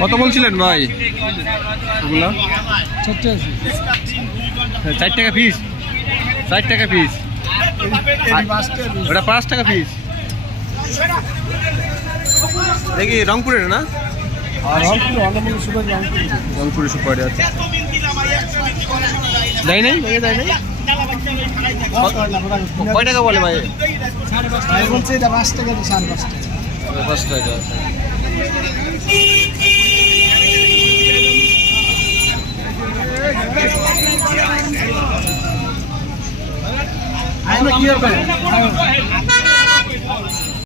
কত বলছিলেন ভাই? ওগুলো চার টাকা পিস চার টাকা পিস ওটা পাঁচ টাকা পিস দেখি, রংপুরের না? রংপুর অন্নমূল সুপার রংপুর রংপুরের সুপারি আছে দেয় নাই ভাইয়া দেয় নাই কয় টাকা বলে ভাই ভাই বলছে এটা পাঁচ টাকা তো সাড়ে পাঁচ টাকা পাঁচ টাকা আমরা কি হবে